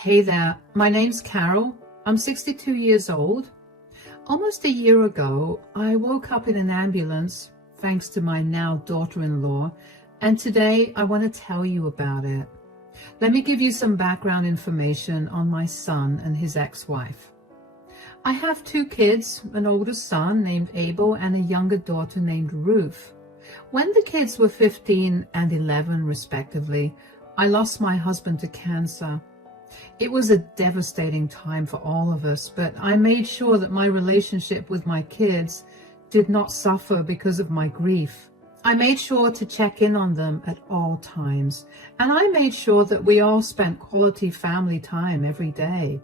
Hey there, my name's Carol. I'm 62 years old. Almost a year ago, I woke up in an ambulance, thanks to my now daughter-in-law, and today I want to tell you about it. Let me give you some background information on my son and his ex-wife. I have two kids, an older son named Abel and a younger daughter named Ruth. When the kids were 15 and 11 respectively, I lost my husband to cancer. It was a devastating time for all of us, but I made sure that my relationship with my kids did not suffer because of my grief. I made sure to check in on them at all times, and I made sure that we all spent quality family time every day.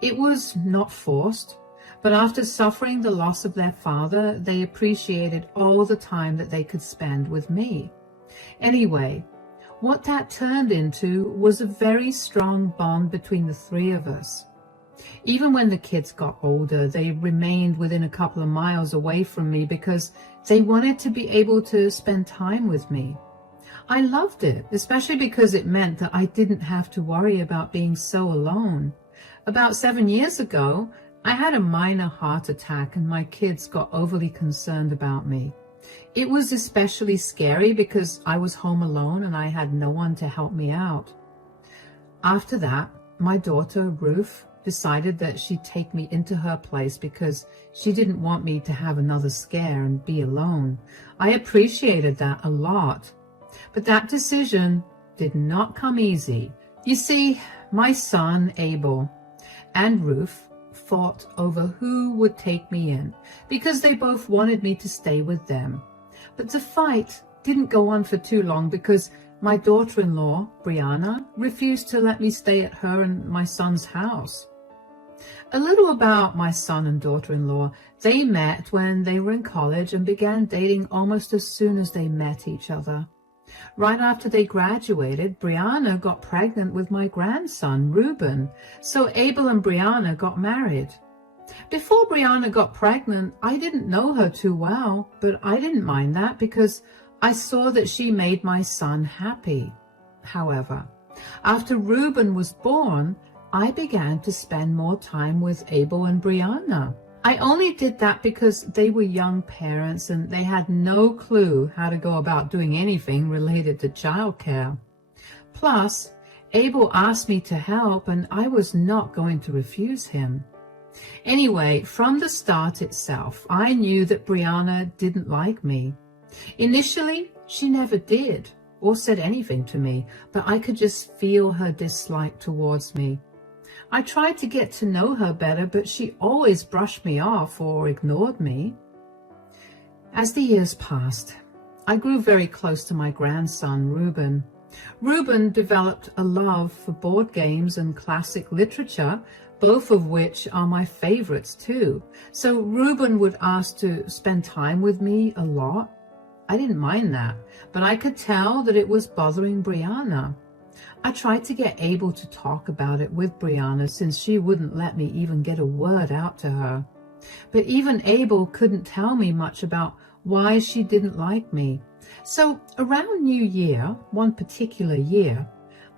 It was not forced, but after suffering the loss of their father, they appreciated all the time that they could spend with me. Anyway, what that turned into was a very strong bond between the three of us. Even when the kids got older, they remained within a couple of miles away from me because they wanted to be able to spend time with me. I loved it, especially because it meant that I didn't have to worry about being so alone. About 7 years ago, I had a minor heart attack and my kids got overly concerned about me. It was especially scary because I was home alone and I had no one to help me out. After that, my daughter, Ruth, decided that she'd take me into her place because she didn't want me to have another scare and be alone. I appreciated that a lot. But that decision did not come easy. You see, my son, Abel, and Ruth fought over who would take me in because they both wanted me to stay with them. But the fight didn't go on for too long because my daughter-in-law, Brianna, refused to let me stay at her and my son's house. A little about my son and daughter-in-law. They met when they were in college and began dating almost as soon as they met each other. Right after they graduated, Brianna got pregnant with my grandson, Reuben, so Abel and Brianna got married. Before Brianna got pregnant, I didn't know her too well, but I didn't mind that because I saw that she made my son happy. However, after Reuben was born, I began to spend more time with Abel and Brianna. I only did that because they were young parents and they had no clue how to go about doing anything related to childcare. Plus, Abel asked me to help and I was not going to refuse him. Anyway, from the start itself, I knew that Brianna didn't like me. Initially, she never did or said anything to me, but I could just feel her dislike towards me. I tried to get to know her better, but she always brushed me off or ignored me. As the years passed, I grew very close to my grandson, Reuben. Reuben developed a love for board games and classic literature, both of which are my favorites too. So Reuben would ask to spend time with me a lot. I didn't mind that, but I could tell that it was bothering Brianna. I tried to get Abel to talk about it with Brianna since she wouldn't let me even get a word out to her. But even Abel couldn't tell me much about why she didn't like me. So around New Year, one particular year,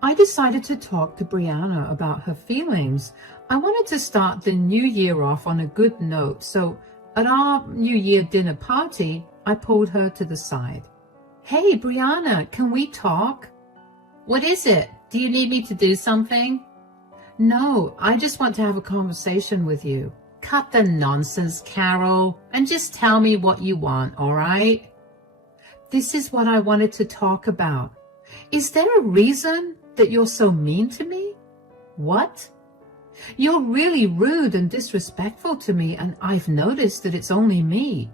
I decided to talk to Brianna about her feelings. I wanted to start the new year off on a good note, so at our New Year dinner party, I pulled her to the side. "Hey, Brianna, can we talk?" "What is it? Do you need me to do something?" "No, I just want to have a conversation with you." "Cut the nonsense, Carol, and just tell me what you want, all right?" "This is what I wanted to talk about. Is there a reason that you're so mean to me?" "What?" "You're really rude and disrespectful to me, and I've noticed that it's only me.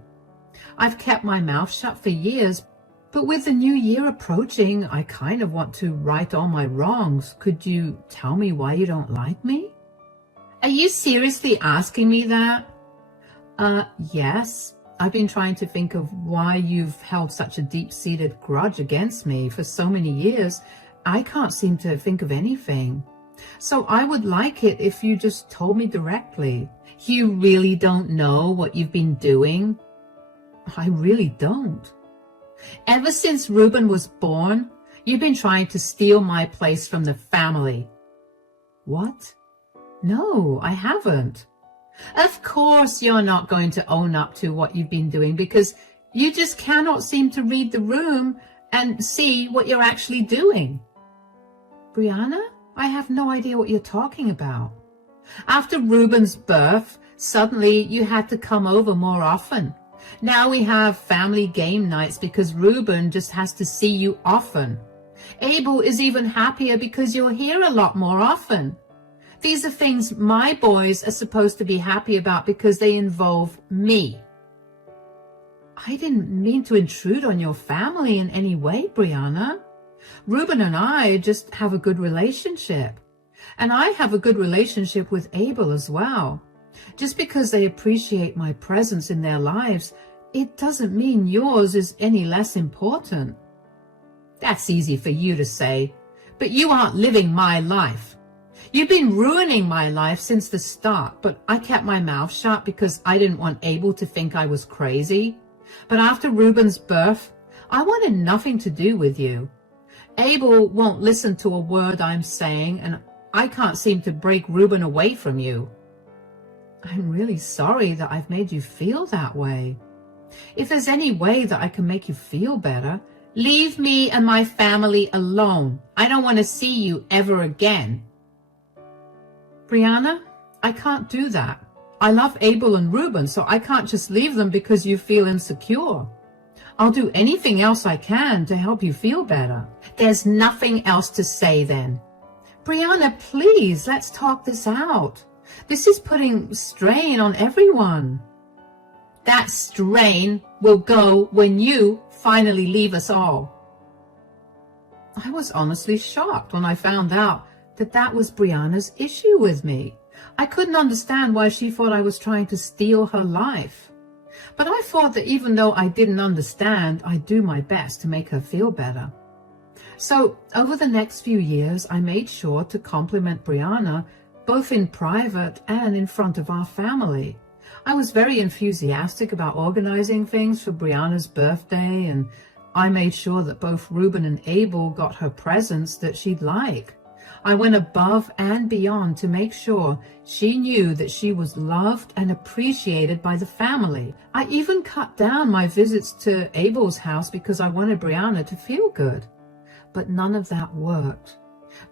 I've kept my mouth shut for years, but with the new year approaching, I kind of want to right all my wrongs. Could you tell me why you don't like me?" "Are you seriously asking me that?" Yes. I've been trying to think of why you've held such a deep-seated grudge against me for so many years. I can't seem to think of anything. So I would like it if you just told me directly." "You really don't know what you've been doing?" "I really don't." "Ever since Reuben was born, you've been trying to steal my place from the family." What? No, I haven't. Of course you're not going to own up to what you've been doing because you just cannot seem to read the room and see what you're actually doing. Brianna, I have no idea what you're talking about. After Ruben's birth, suddenly you had to come over more often. Now we have family game nights because Ruben just has to see you often. Abel is even happier because you're here a lot more often. These are things my boys are supposed to be happy about because they involve me. I didn't mean to intrude on your family in any way, Brianna. Ruben and I just have a good relationship. And I have a good relationship with Abel as well. Just because they appreciate my presence in their lives, it doesn't mean yours is any less important. That's easy for you to say, but you aren't living my life. You've been ruining my life since the start, but I kept my mouth shut because I didn't want Abel to think I was crazy. But after Ruben's birth, I wanted nothing to do with you. Abel won't listen to a word I'm saying, and I can't seem to break Ruben away from you. I'm really sorry that I've made you feel that way. If there's any way that I can make you feel better, leave me and my family alone. I don't want to see you ever again. Brianna, I can't do that. I love Abel and Ruben, so I can't just leave them because you feel insecure. I'll do anything else I can to help you feel better. There's nothing else to say then. Brianna, please, let's talk this out. This is putting strain on everyone. That strain will go when you finally leave us all. I was honestly shocked when I found out that was Brianna's issue with me. I couldn't understand why she thought I was trying to steal her life. But I thought that even though I didn't understand, I'd do my best to make her feel better. So over the next few years, I made sure to compliment Brianna both in private and in front of our family. I was very enthusiastic about organizing things for Brianna's birthday, and I made sure that both Ruben and Abel got her presents that she'd like. I went above and beyond to make sure she knew that she was loved and appreciated by the family. I even cut down my visits to Abel's house because I wanted Brianna to feel good. But none of that worked.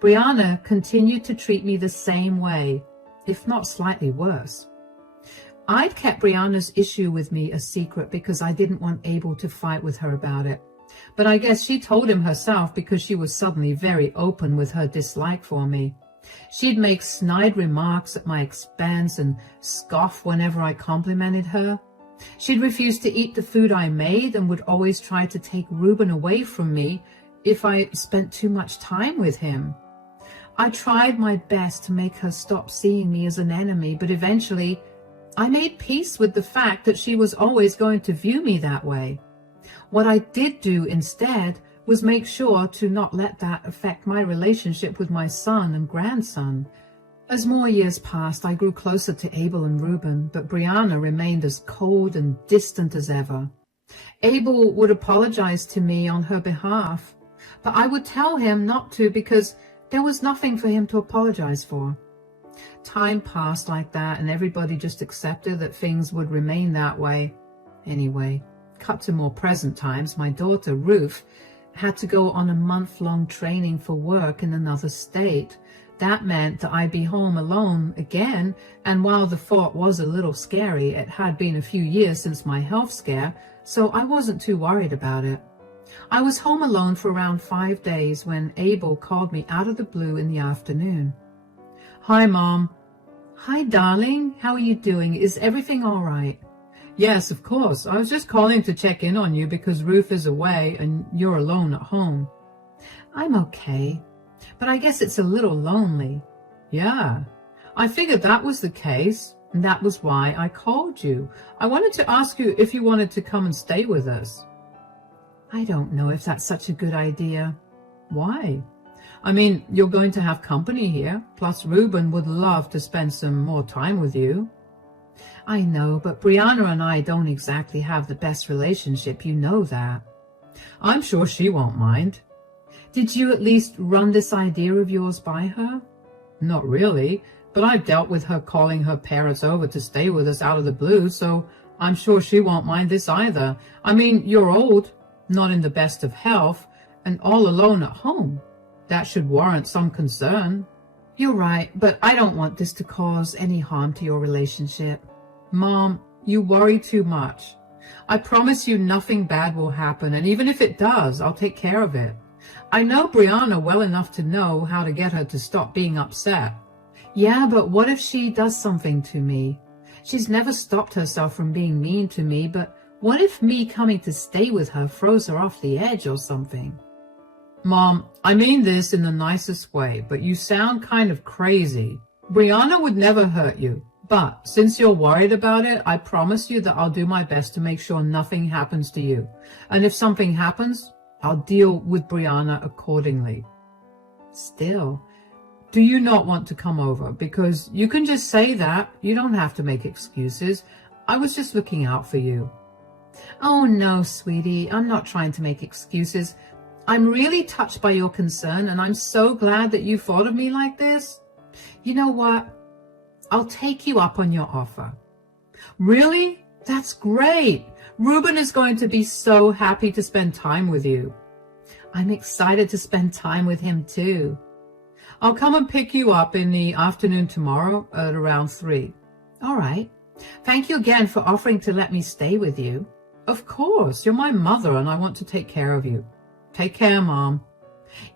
Brianna continued to treat me the same way, if not slightly worse. I'd kept Brianna's issue with me a secret because I didn't want Abel to fight with her about it. But I guess she told him herself because she was suddenly very open with her dislike for me. She'd make snide remarks at my expense and scoff whenever I complimented her. She'd refuse to eat the food I made and would always try to take Ruben away from me if I spent too much time with him. I tried my best to make her stop seeing me as an enemy, but eventually I made peace with the fact that she was always going to view me that way. What I did do instead was make sure to not let that affect my relationship with my son and grandson. As more years passed, I grew closer to Abel and Ruben, but Brianna remained as cold and distant as ever. Abel would apologize to me on her behalf, but I would tell him not to because there was nothing for him to apologize for. Time passed like that, and everybody just accepted that things would remain that way. Anyway, cut to more present times, my daughter, Ruth, had to go on a month-long training for work in another state. That meant that I'd be home alone again, and while the thought was a little scary, it had been a few years since my health scare, so I wasn't too worried about it. I was home alone for around 5 days when Abel called me out of the blue in the afternoon. "Hi, Mom." "Hi, darling. How are you doing? Is everything all right?" "Yes, of course. I was just calling to check in on you because Ruth is away and you're alone at home." "I'm okay, but I guess it's a little lonely." "Yeah, I figured that was the case, and that was why I called you. I wanted to ask you if you wanted to come and stay with us." "I don't know if that's such a good idea." "Why?" "I mean, you're going to have company here, plus Ruben would love to spend some more time with you." "I know, but Brianna and I don't exactly have the best relationship, you know that." "I'm sure she won't mind." "Did you at least run this idea of yours by her?" Not really, but I've dealt with her calling her parents over to stay with us out of the blue, so I'm sure she won't mind this either. I mean, you're old, not in the best of health, and all alone at home. That should warrant some concern. You're right, but I don't want this to cause any harm to your relationship. Mom, you worry too much. I promise you nothing bad will happen, and even if it does, I'll take care of it. I know Brianna well enough to know how to get her to stop being upset. Yeah, but what if she does something to me? She's never stopped herself from being mean to me, but what if me coming to stay with her throws her off the edge or something? Mom, I mean this in the nicest way, but you sound kind of crazy. Brianna would never hurt you, but since you're worried about it, I promise you that I'll do my best to make sure nothing happens to you. And if something happens, I'll deal with Brianna accordingly. Still, do you not want to come over? Because you can just say that. You don't have to make excuses. I was just looking out for you. Oh no, sweetie, I'm not trying to make excuses. I'm really touched by your concern, and I'm so glad that you thought of me like this. You know what? I'll take you up on your offer. Really? That's great. Ruben is going to be so happy to spend time with you. I'm excited to spend time with him too. I'll come and pick you up in the afternoon tomorrow at around 3. All right. Thank you again for offering to let me stay with you. Of course, you're my mother and I want to take care of you. Take care, Mom.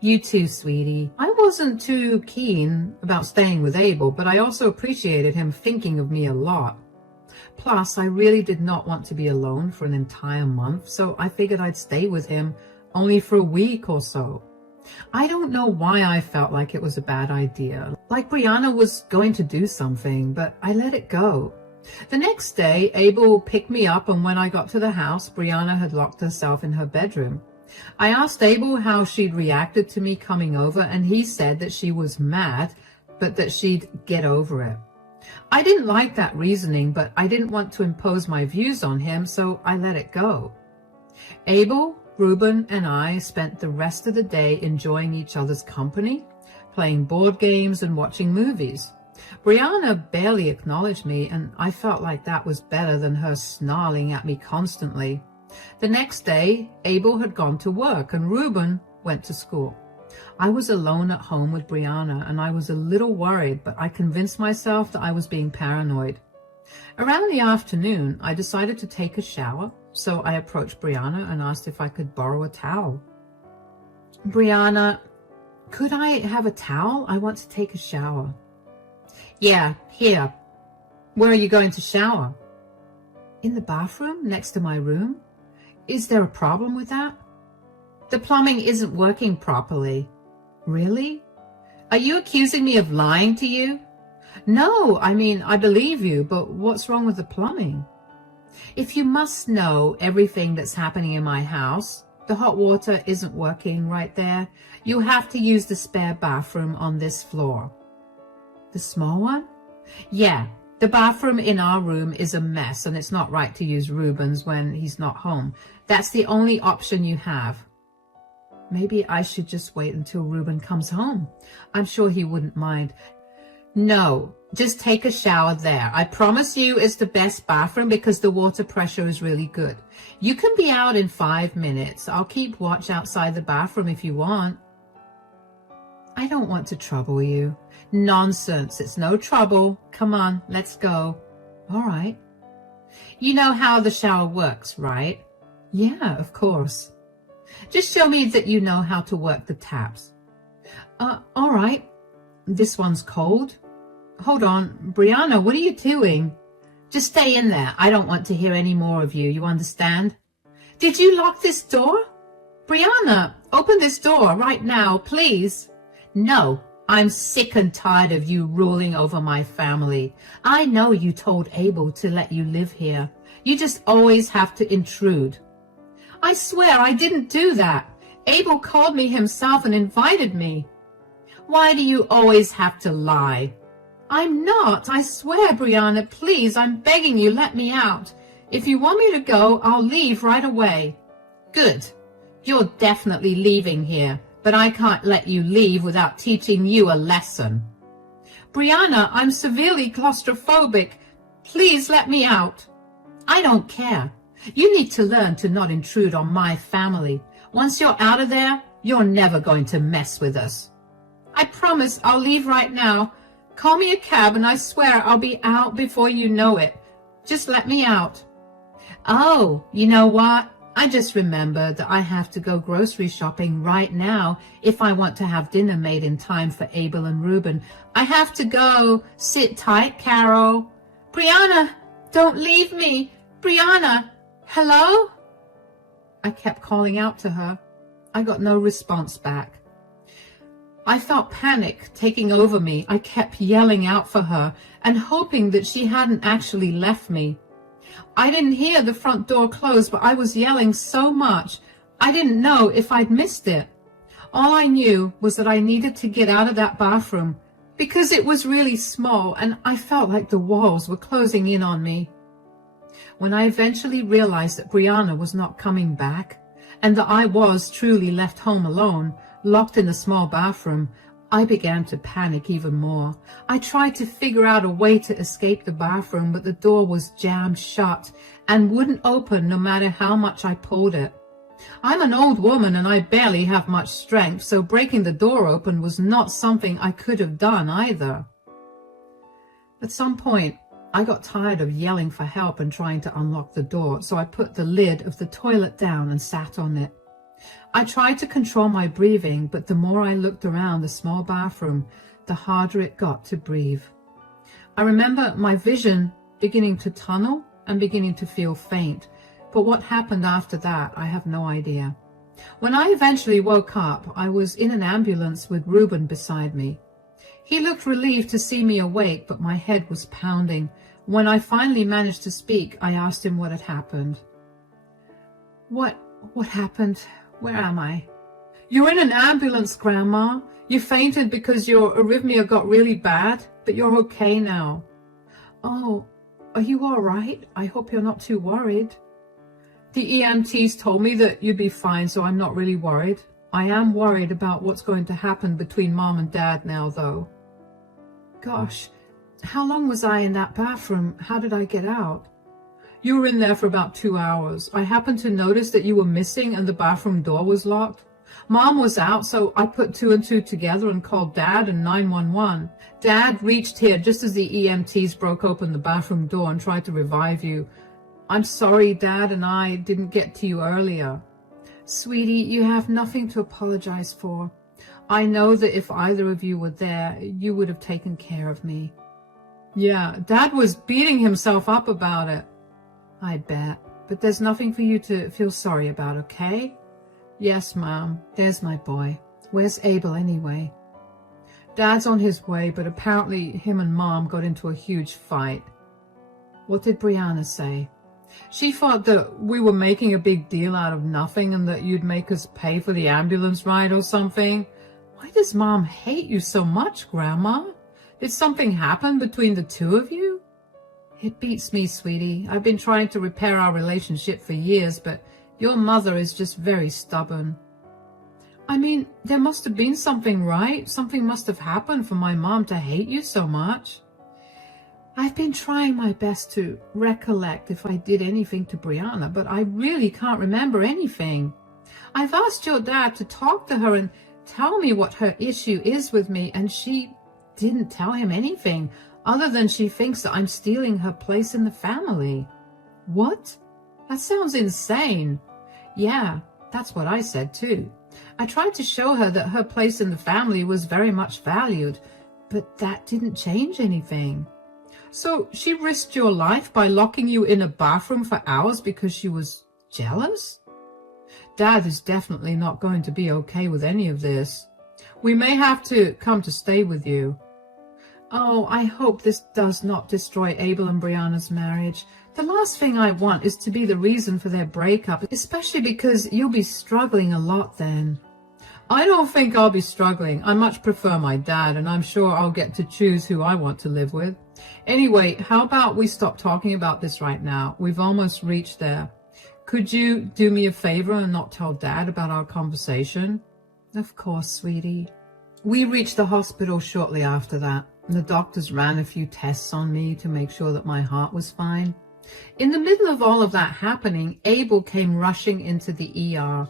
You too, sweetie. I wasn't too keen about staying with Abel, but I also appreciated him thinking of me a lot. Plus, I really did not want to be alone for an entire month, so I figured I'd stay with him only for a week or so. I don't know why I felt like it was a bad idea, like Brianna was going to do something, but I let it go. The next day, Abel picked me up, and when I got to the house, Brianna had locked herself in her bedroom. I asked Abel how she'd reacted to me coming over, and he said that she was mad, but that she'd get over it. I didn't like that reasoning, but I didn't want to impose my views on him, so I let it go. Abel, Ruben, and I spent the rest of the day enjoying each other's company, playing board games and watching movies. Brianna barely acknowledged me, and I felt like that was better than her snarling at me constantly. The next day, Abel had gone to work and Ruben went to school. I was alone at home with Brianna, and I was a little worried, but I convinced myself that I was being paranoid. Around the afternoon, I decided to take a shower, so I approached Brianna and asked if I could borrow a towel. Brianna, could I have a towel? I want to take a shower. Yeah, here. Where are you going to shower? In the bathroom next to my room. Is there a problem with that? The plumbing isn't working properly. Really? Are you accusing me of lying to you? No, I mean, I believe you, but what's wrong with the plumbing? If you must know everything that's happening in my house, the hot water isn't working right there. You have to use the spare bathroom on this floor. The small one? Yeah, the bathroom in our room is a mess, and it's not right to use Ruben's when he's not home. That's the only option you have. Maybe I should just wait until Ruben comes home. I'm sure he wouldn't mind. No, just take a shower there. I promise you it's the best bathroom because the water pressure is really good. You can be out in 5 minutes. I'll keep watch outside the bathroom if you want. I don't want to trouble you. Nonsense, it's no trouble. Come on, let's go. All right. You know how the shower works, right? Yeah, of course. Just show me that you know how to work the taps. All right. This one's cold. Hold on. Brianna, what are you doing? Just stay in there. I don't want to hear any more of you. You understand? Did you lock this door? Brianna, open this door right now, please. No, I'm sick and tired of you ruling over my family. I know you told Abel to let you live here. You just always have to intrude. I swear I didn't do that. Abel called me himself and invited me. Why do you always have to lie? I'm not. I swear, Brianna, please, I'm begging you, let me out. If you want me to go, I'll leave right away. Good. You're definitely leaving here, but I can't let you leave without teaching you a lesson. Brianna, I'm severely claustrophobic. Please let me out. I don't care. You need to learn to not intrude on my family. Once you're out of there, you're never going to mess with us. I promise I'll leave right now. Call me a cab and I swear I'll be out before you know it. Just let me out. Oh, you know what? I just remembered that I have to go grocery shopping right now if I want to have dinner made in time for Abel and Reuben. I have to go. Sit tight, Carol. Brianna, don't leave me. Brianna, hello? I kept calling out to her. I got no response back. I felt panic taking over me. I kept yelling out for her and hoping that she hadn't actually left me. I didn't hear the front door close, but I was yelling so much, I didn't know if I'd missed it. All I knew was that I needed to get out of that bathroom because it was really small and I felt like the walls were closing in on me. When I eventually realized that Brianna was not coming back and that I was truly left home alone, locked in a small bathroom, I began to panic even more. I tried to figure out a way to escape the bathroom, but the door was jammed shut and wouldn't open no matter how much I pulled it. I'm an old woman and I barely have much strength, so breaking the door open was not something I could have done either. At some point, I got tired of yelling for help and trying to unlock the door, so I put the lid of the toilet down and sat on it. I tried to control my breathing, but the more I looked around the small bathroom, the harder it got to breathe. I remember my vision beginning to tunnel and beginning to feel faint, but what happened after that, I have no idea. When I eventually woke up, I was in an ambulance with Reuben beside me. He looked relieved to see me awake, but my head was pounding. When I finally managed to speak, I asked him what had happened. What happened? Where am I? You're in an ambulance, Grandma. You fainted because your arrhythmia got really bad, but you're okay now. Oh, are you all right? I hope you're not too worried. The EMTs told me that you'd be fine, so I'm not really worried. I am worried about what's going to happen between Mom and Dad now, though. Gosh, how long was I in that bathroom? How did I get out? You were in there for about 2 hours. I happened to notice that you were missing and the bathroom door was locked. Mom was out, so I put 2 and 2 together and called Dad and 911. Dad reached here just as the EMTs broke open the bathroom door and tried to revive you. I'm sorry Dad and I didn't get to you earlier. Sweetie, you have nothing to apologize for. I know that if either of you were there, you would have taken care of me. Yeah, Dad was beating himself up about it. I bet, but there's nothing for you to feel sorry about, okay? Yes, Mom, there's my boy. Where's Abel anyway? Dad's on his way, but apparently him and Mom got into a huge fight. What did Brianna say? She thought that we were making a big deal out of nothing and that you'd make us pay for the ambulance ride or something. Why does Mom hate you so much, Grandma? Did something happen between the two of you? It beats me, sweetie. I've been trying to repair our relationship for years, but your mother is just very stubborn. I mean, there must have been something, right? Something must have happened for my mom to hate you so much. I've been trying my best to recollect if I did anything to Brianna, but I really can't remember anything. I've asked your dad to talk to her and tell me what her issue is with me, and she didn't tell him anything. Other than she thinks that I'm stealing her place in the family. What? That sounds insane. Yeah, that's what I said too. I tried to show her that her place in the family was very much valued, but that didn't change anything. So she risked your life by locking you in a bathroom for hours because she was jealous? Dad is definitely not going to be okay with any of this. We may have to come to stay with you. Oh, I hope this does not destroy Abel and Brianna's marriage. The last thing I want is to be the reason for their breakup, especially because you'll be struggling a lot then. I don't think I'll be struggling. I much prefer my dad, and I'm sure I'll get to choose who I want to live with. Anyway, how about we stop talking about this right now? We've almost reached there. Could you do me a favor and not tell Dad about our conversation? Of course, sweetie. We reached the hospital shortly after that. The doctors ran a few tests on me to make sure that my heart was fine. In the middle of all of that happening, Abel came rushing into the ER.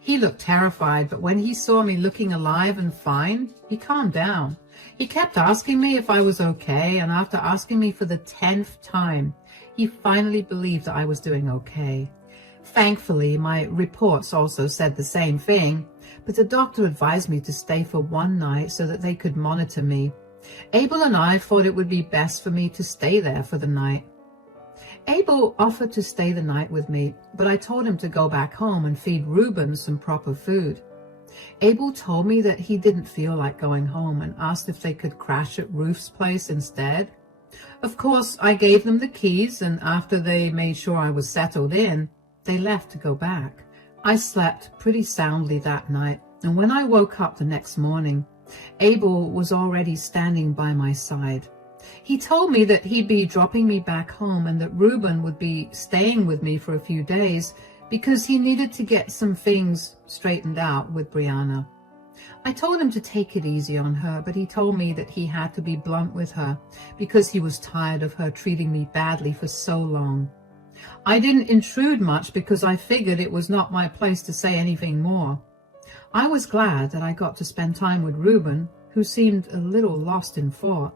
He looked terrified, but when he saw me looking alive and fine, he calmed down. He kept asking me if I was okay, and after asking me for the 10th time, he finally believed that I was doing okay. Thankfully, my reports also said the same thing, but the doctor advised me to stay for one night so that they could monitor me. Abel and I thought it would be best for me to stay there for the night. Abel offered to stay the night with me, but I told him to go back home and feed Reuben some proper food. Abel told me that he didn't feel like going home and asked if they could crash at Ruth's place instead. Of course, I gave them the keys, and after they made sure I was settled in, they left to go back. I slept pretty soundly that night, and when I woke up the next morning, Abel was already standing by my side. He told me that he'd be dropping me back home and that Reuben would be staying with me for a few days because he needed to get some things straightened out with Brianna. I told him to take it easy on her, but he told me that he had to be blunt with her because he was tired of her treating me badly for so long. I didn't intrude much because I figured it was not my place to say anything more. I was glad that I got to spend time with Reuben, who seemed a little lost in thought.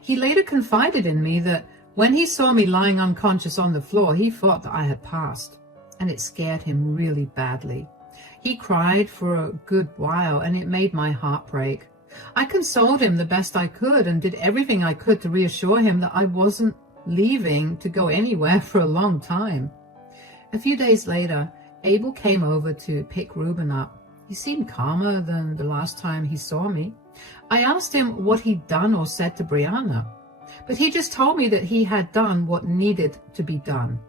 He later confided in me that when he saw me lying unconscious on the floor, he thought that I had passed, and it scared him really badly. He cried for a good while, and it made my heart break. I consoled him the best I could and did everything I could to reassure him that I wasn't leaving to go anywhere for a long time. A few days later, Abel came over to pick Reuben up. He seemed calmer than the last time he saw me. I asked him what he'd done or said to Brianna, but he just told me that he had done what needed to be done.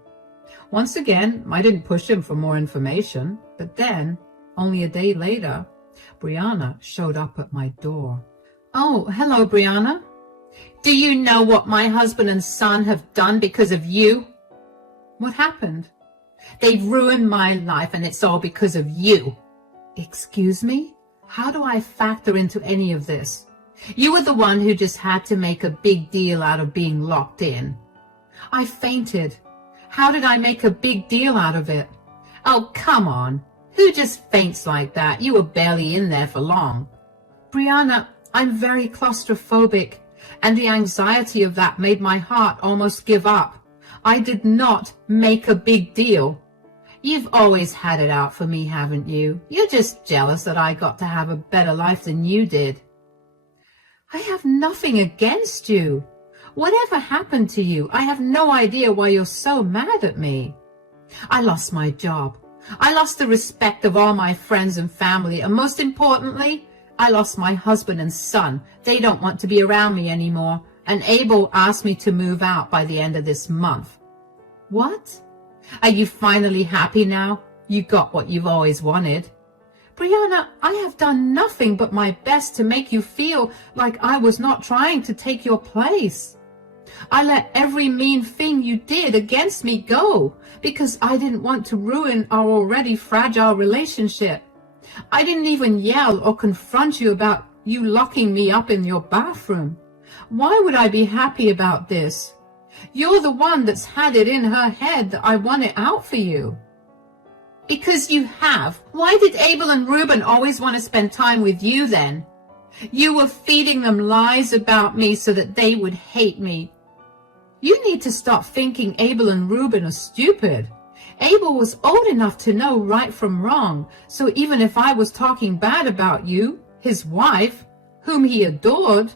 Once again, I didn't push him for more information, but then, only a day later, Brianna showed up at my door. "Oh, hello, Brianna. Do you know what my husband and son have done because of you?" "What happened?" "They've ruined my life, and it's all because of you." "Excuse me? How do I factor into any of this?" "You were the one who just had to make a big deal out of being locked in." "I fainted. How did I make a big deal out of it?" "Oh, come on. Who just faints like that? You were barely in there for long." "Brianna, I'm very claustrophobic, and the anxiety of that made my heart almost give up. I did not make a big deal." "You've always had it out for me, haven't you? You're just jealous that I got to have a better life than you did." "I have nothing against you. Whatever happened to you? I have no idea why you're so mad at me." "I lost my job. I lost the respect of all my friends and family, and most importantly, I lost my husband and son. They don't want to be around me anymore, and Abel asked me to move out by the end of this month." "What? Are you finally happy now? You got what you've always wanted." "Brianna, I have done nothing but my best to make you feel like I was not trying to take your place. I let every mean thing you did against me go because I didn't want to ruin our already fragile relationship. I didn't even yell or confront you about you locking me up in your bathroom. Why would I be happy about this? You're the one that's had it in her head that I want it out for you." "Because you have. Why did Abel and Reuben always want to spend time with you then? You were feeding them lies about me so that they would hate me. You need to stop thinking Abel and Reuben are stupid. Abel was old enough to know right from wrong, so even if I was talking bad about you, his wife, whom he adored,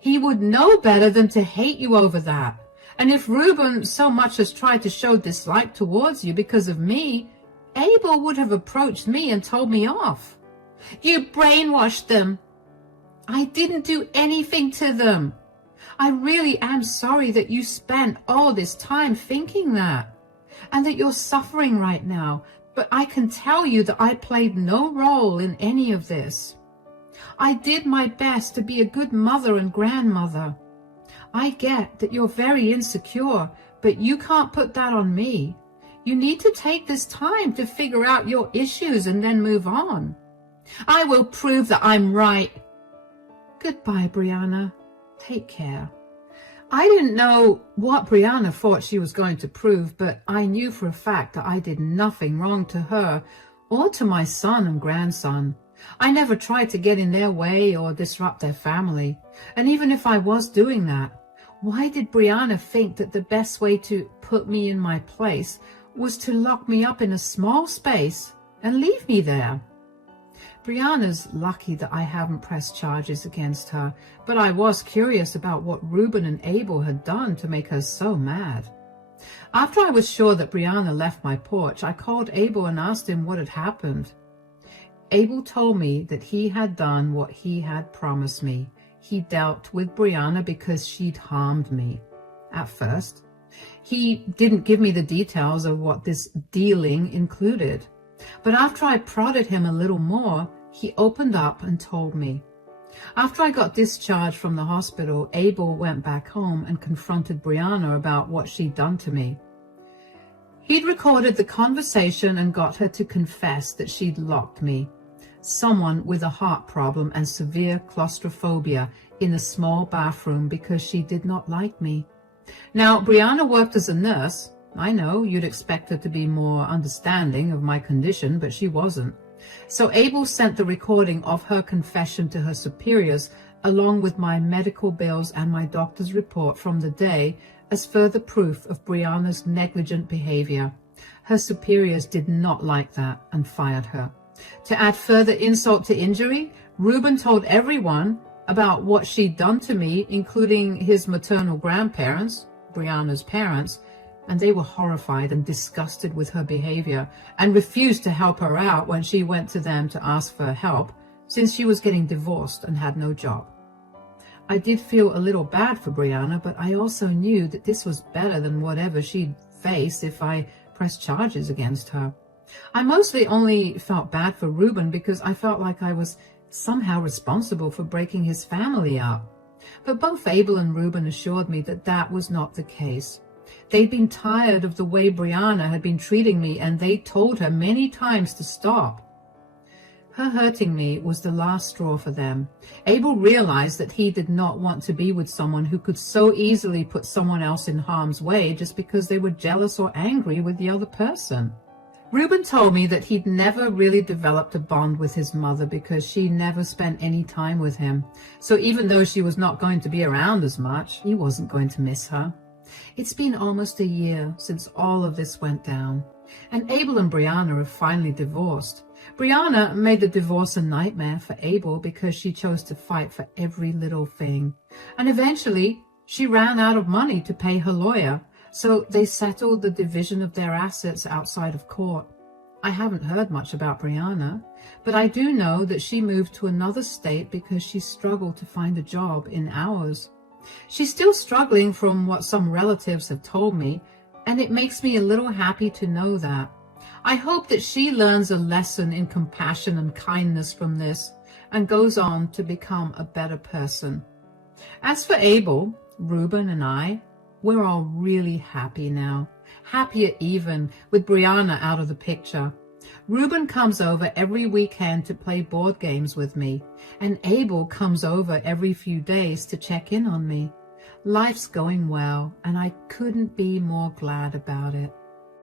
he would know better than to hate you over that. And if Reuben so much as tried to show dislike towards you because of me, Abel would have approached me and told me off. You brainwashed them." "I didn't do anything to them. I really am sorry that you spent all this time thinking that, and that you're suffering right now, but I can tell you that I played no role in any of this. I did my best to be a good mother and grandmother. I get that you're very insecure, but you can't put that on me. You need to take this time to figure out your issues and then move on." "I will prove that I'm right." "Goodbye, Brianna. Take care. I didn't know what Brianna thought she was going to prove, but I knew for a fact that I did nothing wrong to her or to my son and grandson. I never tried to get in their way or disrupt their family. And even if I was doing that, why did Brianna think that the best way to put me in my place was to lock me up in a small space and leave me there? Brianna's lucky that I haven't pressed charges against her, but I was curious about what Ruben and Abel had done to make her so mad. After I was sure that Brianna left my porch, I called Abel and asked him what had happened. Abel told me that he had done what he had promised me. He dealt with Brianna because she'd harmed me. At first, he didn't give me the details of what this dealing included. But after I prodded him a little more, he opened up and told me. After I got discharged from the hospital, Abel went back home and confronted Brianna about what she'd done to me. He'd recorded the conversation and got her to confess that she'd locked me, someone with a heart problem and severe claustrophobia, in a small bathroom because she did not like me. Now, Brianna worked as a nurse. I know you'd expect her to be more understanding of my condition, but she wasn't. So Abel sent the recording of her confession to her superiors, along with my medical bills and my doctor's report from the day, as further proof of Brianna's negligent behavior. Her superiors did not like that and fired her. To add further insult to injury, Ruben told everyone about what she'd done to me, including his maternal grandparents, Brianna's parents, and they were horrified and disgusted with her behavior and refused to help her out when she went to them to ask for help, since she was getting divorced and had no job. I did feel a little bad for Brianna, but I also knew that this was better than whatever she'd face if I pressed charges against her. I mostly only felt bad for Ruben because I felt like I was somehow responsible for breaking his family up. But both Abel and Ruben assured me that that was not the case. They'd been tired of the way Brianna had been treating me, and they told her many times to stop. Her hurting me was the last straw for them. Abel realized that he did not want to be with someone who could so easily put someone else in harm's way just because they were jealous or angry with the other person. Ruben told me that he'd never really developed a bond with his mother because she never spent any time with him. So even though she was not going to be around as much, he wasn't going to miss her. It's been almost a year since all of this went down, and Abel and Brianna have finally divorced. Brianna made the divorce a nightmare for Abel because she chose to fight for every little thing. And eventually, she ran out of money to pay her lawyer, so they settled the division of their assets outside of court. I haven't heard much about Brianna, but I do know that she moved to another state because she struggled to find a job in ours. She's still struggling from what some relatives have told me, and it makes me a little happy to know that. I hope that she learns a lesson in compassion and kindness from this and goes on to become a better person. As for Abel, Ruben, and I, we're all really happy now, happier even with Brianna out of the picture. Ruben comes over every weekend to play board games with me, and Abel comes over every few days to check in on me. Life's going well, and I couldn't be more glad about it.